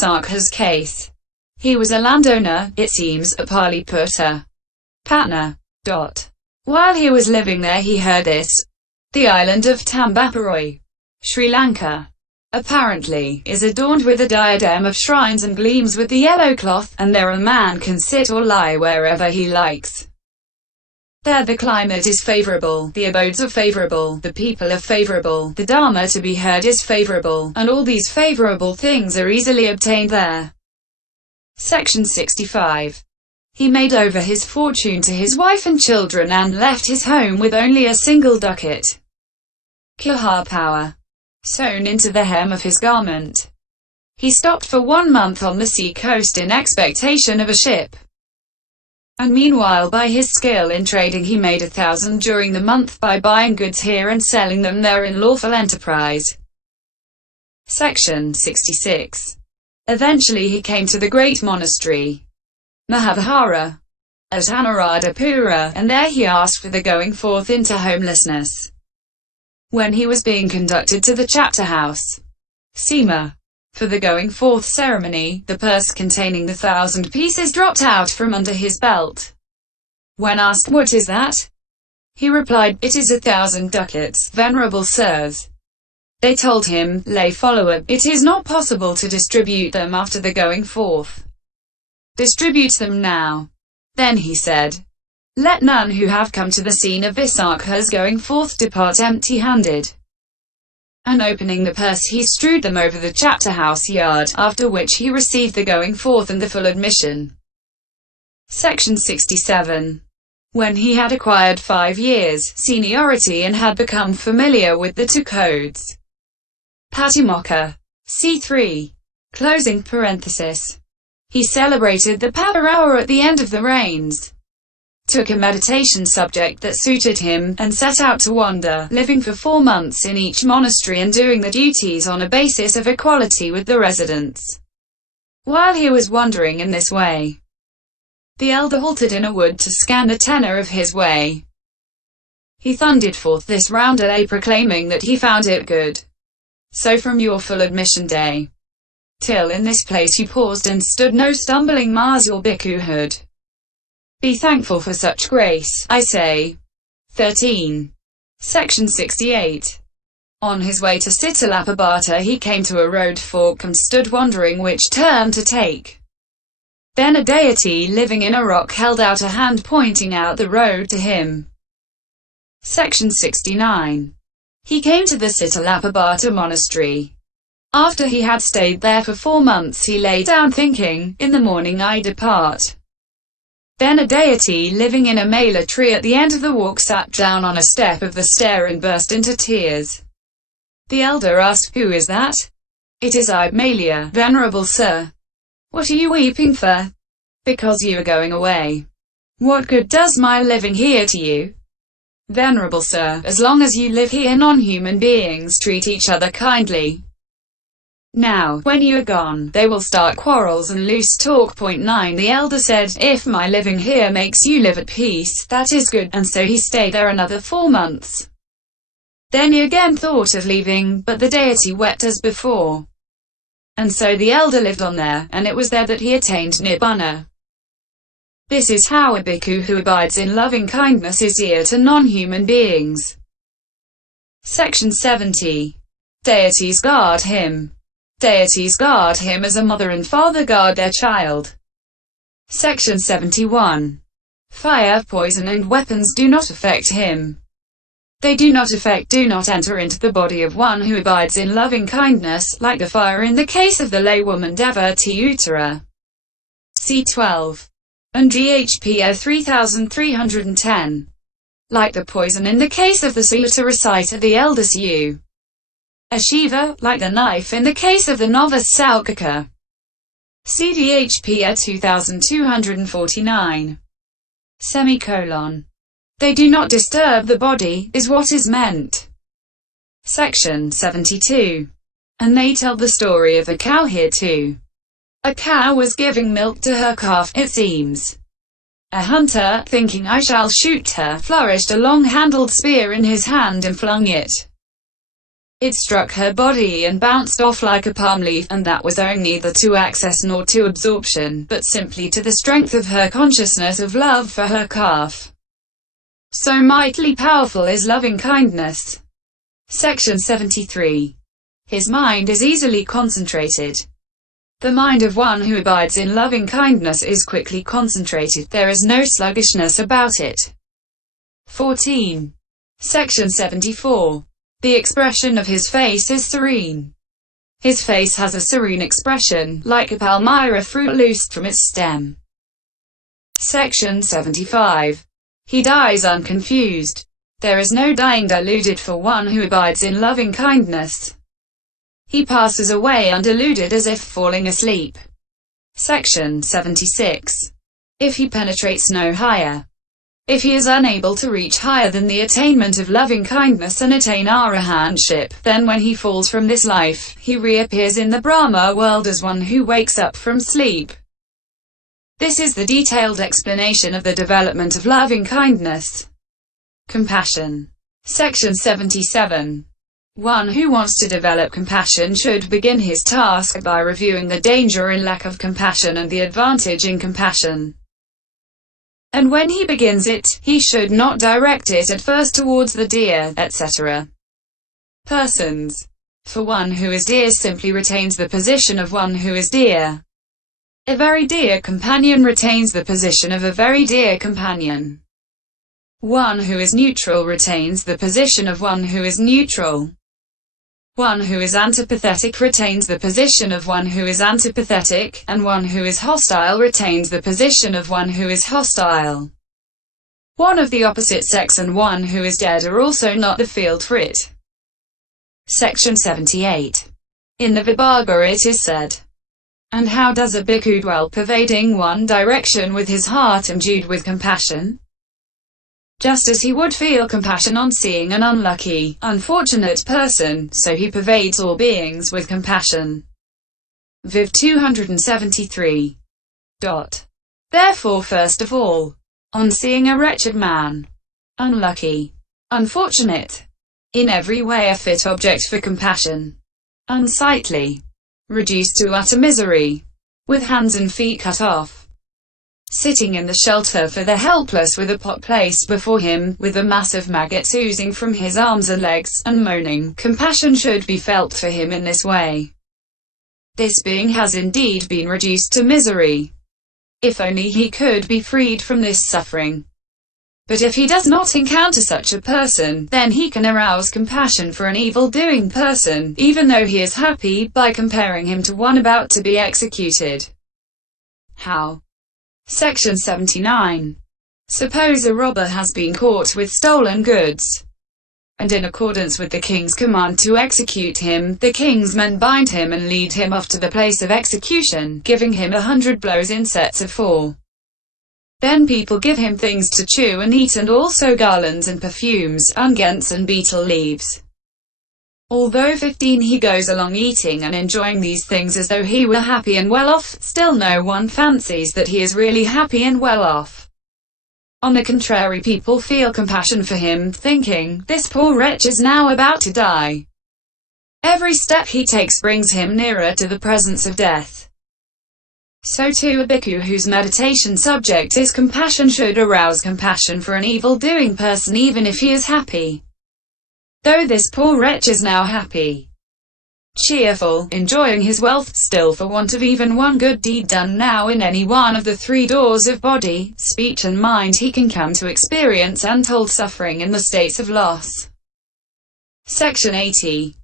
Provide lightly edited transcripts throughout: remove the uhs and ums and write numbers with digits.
Visakhas case. He was a landowner, it seems, at Pali-Putta, Patna. While he was living there he heard this. The island of Tambapurai, Sri Lanka, apparently, is adorned with a diadem of shrines and gleams with the yellow cloth, and there a man can sit or lie wherever he likes. There the climate is favorable, the abodes are favorable, the people are favorable, the Dharma to be heard is favorable, and all these favorable things are easily obtained there. Section 65. He made over his fortune to his wife and children and left his home with only a single ducat, kahapaoa, sewn into the hem of his garment. He stopped for 1 month on the sea coast in expectation of a ship. And meanwhile by his skill in trading he made 1,000 during the month by buying goods here and selling them there in lawful enterprise. Section 66. Eventually he came to the Great Monastery, Mahavihara, at Anuradha-pura, and there he asked for the going forth into homelessness. When he was being conducted to the chapter house, sìma, for the going forth ceremony, the purse containing the 1,000 pieces dropped out from under his belt. When asked, "What is that?" he replied, "It is 1,000 ducats, venerable sirs." They told him, "Lay follower, it is not possible to distribute them after the going forth. Distribute them now." Then he said, "Let none who have come to the scene of Visakhas going forth depart empty-handed." And opening the purse he strewed them over the chapter house yard, after which he received the going forth and the full admission. Section 67. When he had acquired 5 years' seniority and had become familiar with the 2 codes, Patimokkha, c. 3, closing parenthesis, he celebrated the kahapaoa at the end of the rains, took a meditation subject that suited him, and set out to wander, living for 4 months in each monastery and doing the duties on a basis of equality with the residents. While he was wandering in this way, the elder halted in a wood to scan the tenor of his way. He thundered forth this roundelay proclaiming that he found it good. So from your full admission day, till in this place you paused and stood, no stumbling Mars your bhikkhuhood. Be thankful for such grace, I say. 13. Section 68. On his way to Sitalapabhata he came to a road fork and stood wondering which turn to take. Then a deity living in a rock held out a hand pointing out the road to him. Section 69. He came to the Sitalapabhata monastery. After he had stayed there for 4 months he lay down thinking, "In the morning I depart." Then a deity living in a mala tree at the end of the walk sat down on a step of the stair and burst into tears. The elder asked, "Who is that?" "It is I, Malia, venerable sir." "What are you weeping for?" "Because you are going away." "What good does my living here to you?" "Venerable sir, as long as you live here non-human beings treat each other kindly. Now, when you are gone, they will start quarrels and loose talk. 9. The elder said, "If my living here makes you live at peace, that is good," and so he stayed there another 4 months. Then he again thought of leaving, but the deity wept as before. And so the elder lived on there, and it was there that he attained nibbana. This is how a bhikkhu who abides in loving kindness is dear to non-human beings. Section 70. Deities guard him. Deities guard him as a mother and father guard their child. Section 71. Fire, poison and weapons do not affect him. They do not enter into the body of one who abides in loving kindness, like the fire in the case of the laywoman devotee Uttara, c. 12, and Ghpa 3310. Like the poison in the case of the sutta reciter the eldest U. Ashiva, like the knife in the case of the novice Saukaka. CDHP 2249. They do not disturb the body, is what is meant. Section 72. And they tell the story of a cow here too. A cow was giving milk to her calf, it seems. A hunter, thinking I shall shoot her, flourished a long-handled spear in his hand and flung it. It struck her body and bounced off like a palm leaf, and that was owing neither to access nor to absorption, but simply to the strength of her consciousness of love for her calf. So mightily powerful is loving kindness. Section 73. His mind is easily concentrated. The mind of one who abides in loving kindness is quickly concentrated, there is no sluggishness about it. 14. Section 74. The expression of his face is serene. His face has a serene expression, like a palmyra fruit loosed from its stem. Section 75. He dies unconfused. There is no dying deluded for one who abides in loving kindness. He passes away undeluded as if falling asleep. Section 76. If he penetrates no higher. If he is unable to reach higher than the attainment of loving kindness and attain arahantship, then when he falls from this life, he reappears in the Brahma world as one who wakes up from sleep. This is the detailed explanation of the development of loving kindness. Compassion. Section 77. One who wants to develop compassion should begin his task by reviewing the danger in lack of compassion and the advantage in compassion. And when he begins it, he should not direct it at first towards the dear, etc. persons. For one who is dear simply retains the position of one who is dear. A very dear companion retains the position of a very dear companion. One who is neutral retains the position of one who is neutral. One who is antipathetic retains the position of one who is antipathetic, and one who is hostile retains the position of one who is hostile. One of the opposite sex and one who is dead are also not the field for it. Section 78. In the Vibhaga it is said, and how does a bhikkhu dwell pervading one direction with his heart imbued with compassion? Just as he would feel compassion on seeing an unlucky, unfortunate person, so he pervades all beings with compassion. Viv 273. Therefore first of all, on seeing a wretched man, unlucky, unfortunate, in every way a fit object for compassion, unsightly, reduced to utter misery, with hands and feet cut off, sitting in the shelter for the helpless with a pot placed before him, with a mass of maggots oozing from his arms and legs, and moaning, compassion should be felt for him in this way. This being has indeed been reduced to misery. If only he could be freed from this suffering. But if he does not encounter such a person, then he can arouse compassion for an evil-doing person, even though he is happy, by comparing him to one about to be executed. How? Section 79. Suppose a robber has been caught with stolen goods, and in accordance with the king's command to execute him, the king's men bind him and lead him off to the place of execution, giving him 100 blows in sets of 4. Then people give him things to chew and eat, and also garlands and perfumes, unguents and betel leaves. Although 15 he goes along eating and enjoying these things as though he were happy and well off, still no one fancies that he is really happy and well off. On the contrary, people feel compassion for him, thinking, this poor wretch is now about to die. Every step he takes brings him nearer to the presence of death. So too a bhikkhu whose meditation subject is compassion should arouse compassion for an evil-doing person even if he is happy. Though this poor wretch is now happy, cheerful, enjoying his wealth, still for want of even one good deed done now in any one of the 3 doors of body, speech and mind, he can come to experience untold suffering in the states of loss. Section 80.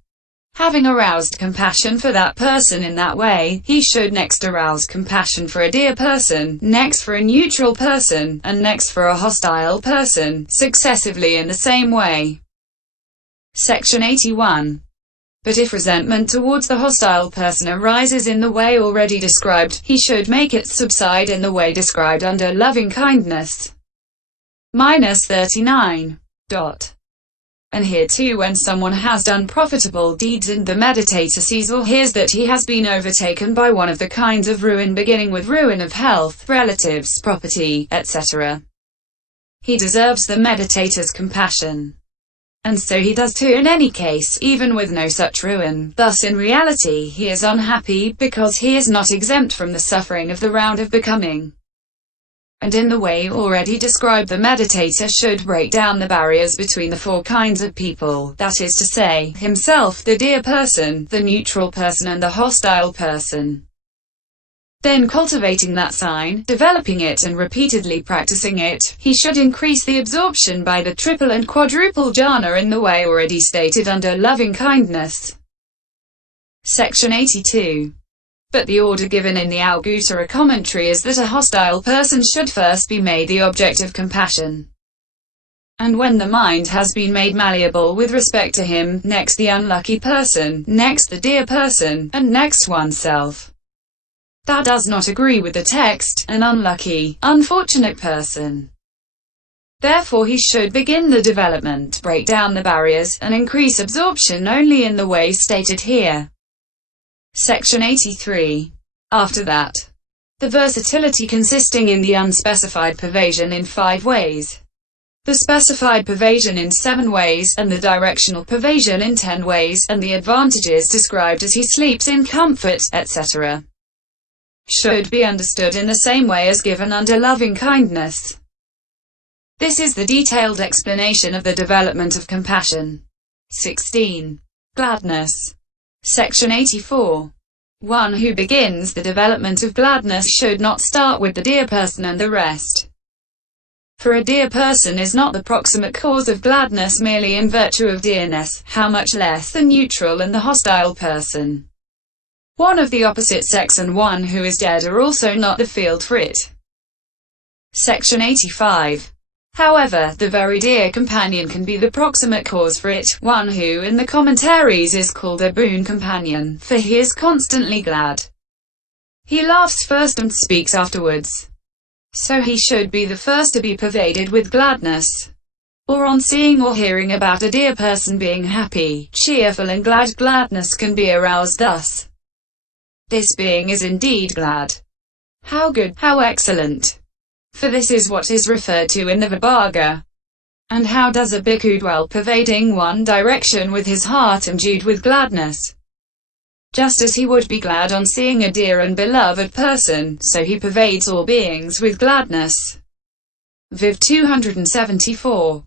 Having aroused compassion for that person in that way, he should next arouse compassion for a dear person, next for a neutral person, and next for a hostile person, successively in the same way. Section 81. But if resentment towards the hostile person arises in the way already described, he should make it subside in the way described under loving kindness. -39. And here too, when someone has done profitable deeds and the meditator sees or hears that he has been overtaken by one of the kinds of ruin, beginning with ruin of health, relatives, property, etc., he deserves the meditator's compassion. and so he does too in any case, even with no such ruin. Thus in reality he is unhappy, because he is not exempt from the suffering of the round of becoming. And in the way already described, the meditator should break down the barriers between the four kinds of people, that is to say, himself, the dear person, the neutral person and the hostile person. Then cultivating that sign, developing it and repeatedly practicing it, he should increase the absorption by the triple and quadruple jhana in the way already stated under loving kindness. Section 82. But the order given in the Anuradha-pura commentary is that a hostile person should first be made the object of compassion. And when the mind has been made malleable with respect to him, next the unlucky person, next the dear person, and next oneself. That does not agree with the text, an unlucky, unfortunate person. Therefore he should begin the development, break down the barriers, and increase absorption only in the way stated here. Section 83. After that, the versatility consisting in the unspecified pervasion in 5 ways, the specified pervasion in 7 ways, and the directional pervasion in 10 ways, and the advantages described as he sleeps in comfort, etc., should be understood in the same way as given under loving kindness. This is the detailed explanation of the development of compassion. 16. Gladness. Section 84. One who begins the development of gladness should not start with the dear person and the rest. For a dear person is not the proximate cause of gladness merely in virtue of dearness, how much less the neutral and the hostile person. One of the opposite sex and one who is dead are also not the field for it. Section 85. However, the very dear companion can be the proximate cause for it, one who in the commentaries is called a boon companion, for he is constantly glad. He laughs first and speaks afterwards. So he should be the first to be pervaded with gladness. Or on seeing or hearing about a dear person being happy, cheerful and glad, gladness can be aroused thus. This being is indeed glad. How good, how excellent! For this is what is referred to in the Vibhaga. And how does a bhikkhu dwell pervading one direction with his heart imbued with gladness? Just as he would be glad on seeing a dear and beloved person, so he pervades all beings with gladness. Viv 274.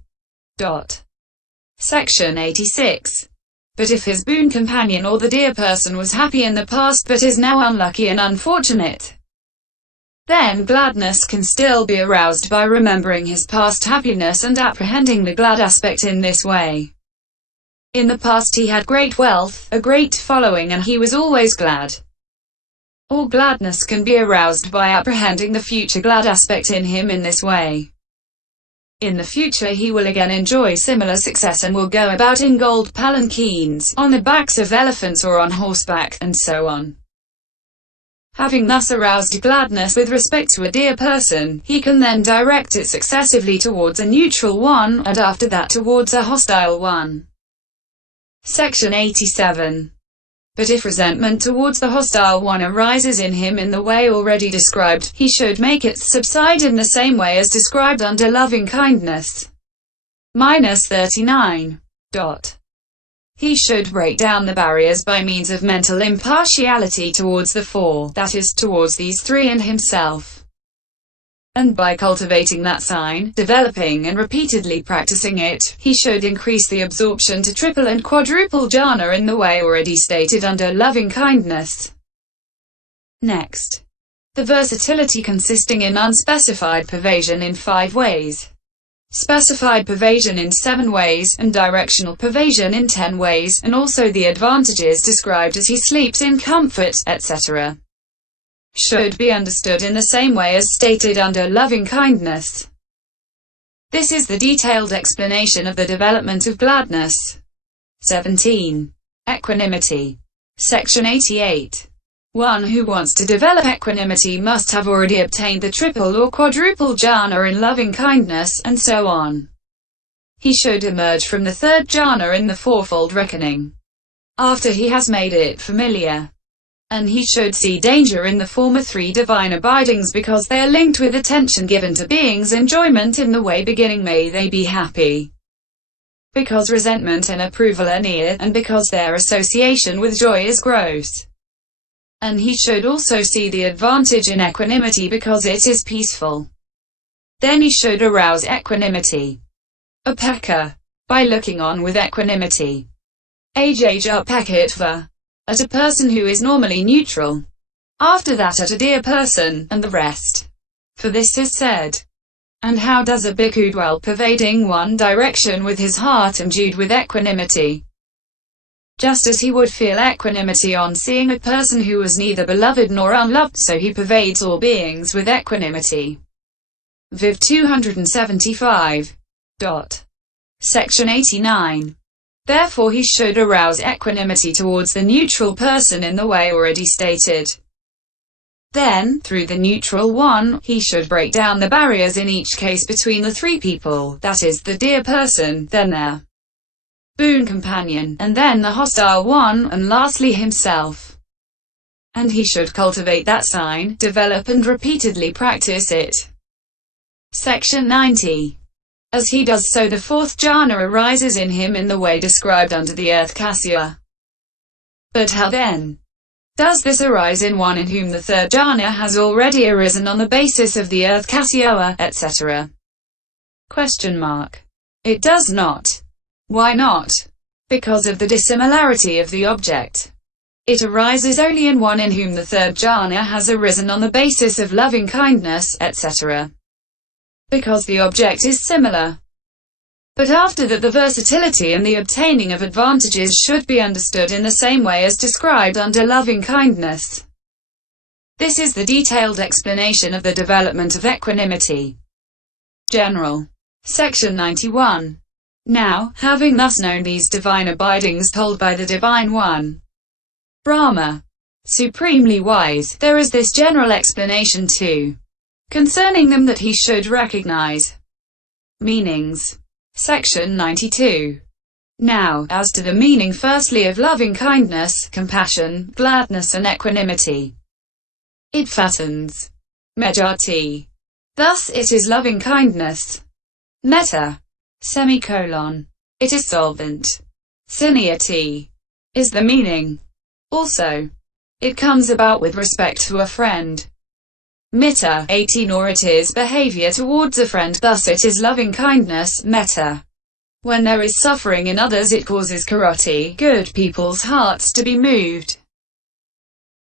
Section 86. But if his boon companion or the dear person was happy in the past but is now unlucky and unfortunate, then gladness can still be aroused by remembering his past happiness and apprehending the glad aspect in this way. In the past he had great wealth, a great following, and he was always glad. Or gladness can be aroused by apprehending the future glad aspect in him in this way. In the future he will again enjoy similar success and will go about in gold palanquins, on the backs of elephants or on horseback, and so on. Having thus aroused gladness with respect to a dear person, he can then direct it successively towards a neutral one, and after that towards a hostile one. Section 87. But if resentment towards the hostile one arises in him in the way already described, he should make it subside in the same way as described under loving kindness. 39. He should break down the barriers by means of mental impartiality towards the four, that is, towards these three and himself. And by cultivating that sign, developing and repeatedly practicing it, he should increase the absorption to triple and quadruple jhana in the way already stated under loving kindness. Next, the versatility consisting in unspecified pervasion in 5 ways, specified pervasion in 7 ways, and directional pervasion in 10 ways, and also the advantages described as he sleeps in comfort, etc., should be understood in the same way as stated under loving kindness. This is the detailed explanation of the development of gladness. 17. Equanimity. Section 88. One who wants to develop equanimity must have already obtained the triple or quadruple jhana in loving kindness, and so on. He should emerge from the 3rd jhana in the fourfold reckoning, after he has made it familiar. And he should see danger in the former 3 divine abidings because they are linked with attention given to beings' enjoyment in the way beginning may they be happy. because resentment and approval are near, and because their association with joy is gross. And he should also see the advantage in equanimity because it is peaceful. Then he should arouse equanimity, upekkha, by looking on with equanimity, upekkhatva, at a person who is normally neutral. After that at a dear person, and the rest. For this is said. And how does a bhikkhu dwell pervading one direction with his heart imbued with equanimity? Just as he would feel equanimity on seeing a person who was neither beloved nor unloved, so he pervades all beings with equanimity. Viv 275. Section 89. Therefore he should arouse equanimity towards the neutral person in the way already stated. Then, through the neutral one, he should break down the barriers in each case between the three people, that is, the dear person, then their boon companion, and then the hostile one, and lastly himself. And he should cultivate that sign, develop and repeatedly practice it. Section 90. As he does so, the fourth jhana arises in him in the way described under the earth kahapaoa. But how then does this arise in one in whom the third jhana has already arisen on the basis of the earth kahapaoa, etc.? It does not. Why not? Because of the dissimilarity of the object. It arises only in one in whom the third jhana has arisen on the basis of loving kindness, etc. Because the object is similar. But after that, the versatility and the obtaining of advantages should be understood in the same way as described under loving kindness. This is the detailed explanation of the development of equanimity. General. Section 91. Now, having thus known these divine abidings told by the Divine One, Brahma, supremely wise, there is this general explanation too, concerning them that he should recognize. Meanings. Section 92. Now, as to the meaning firstly of loving kindness, compassion, gladness and equanimity. It fattens. Mejjhati. Thus it is loving kindness. Metta. It is solvent. Sìnyati. Is the meaning. Also, it comes about with respect to a friend. Mitta, 18, or it is behavior towards a friend, thus it is loving kindness, metta. When there is suffering in others, it causes karoti, good people's hearts to be moved.